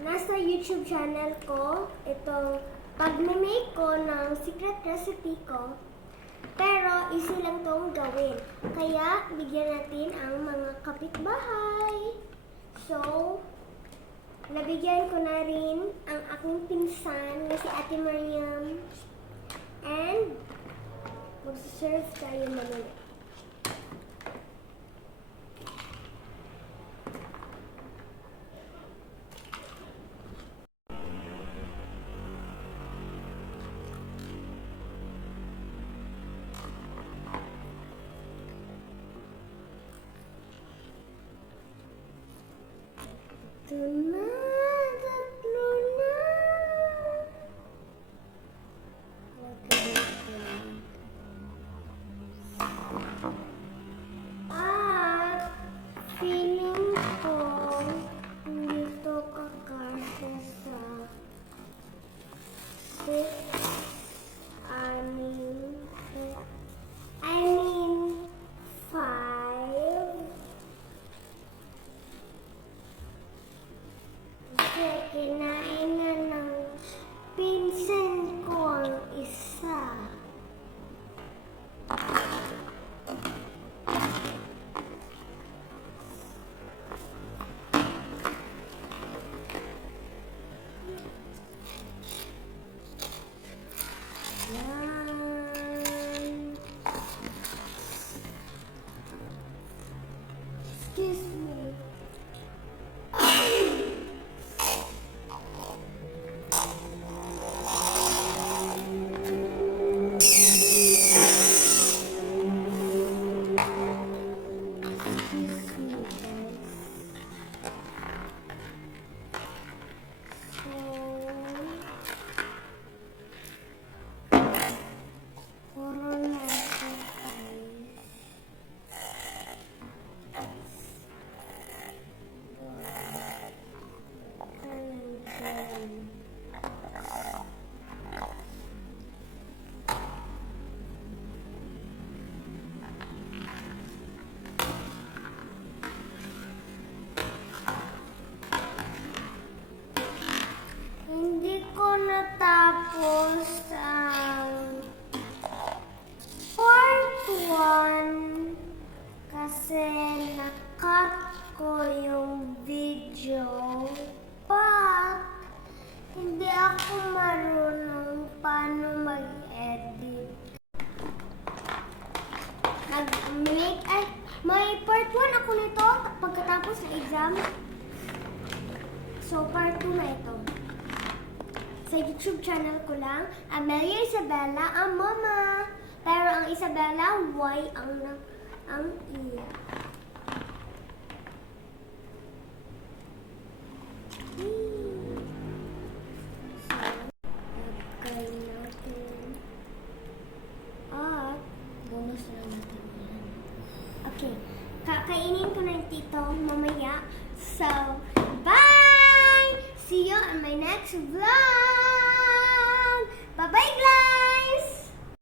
nasa YouTube channel ko itong pag-make ko ng secret recipe ko. Pero easy lang itong gawin. Kaya bigyan natin ang mga kapitbahay. So, nabigyan ko na rin ang aking pinsan na si Ate Mariam. And magsaserve tayo mamaya. Ito na, tatlo na. At feeling ko hindi ito kakasya sa 6, I mean 5. Kasi kinain na ng pinsan ko ang isa. Yan. Excuse me. Hindi ko natapos ang part 1 kasi na-cut ko yung video. But hindi ako marunong paano mag-edit. May part 1 ako nito pagkatapos ng exam. So part 2 na ito. Sa YouTube channel ko lang, Amelia Isabella ang mama. Pero ang Isabella, Y ang E. So, lagay natin. At, bonus na natin yan. Okay, kakainin ko na yung tito mamaya. So, bye! See you on my next vlog! Bye-bye, guys!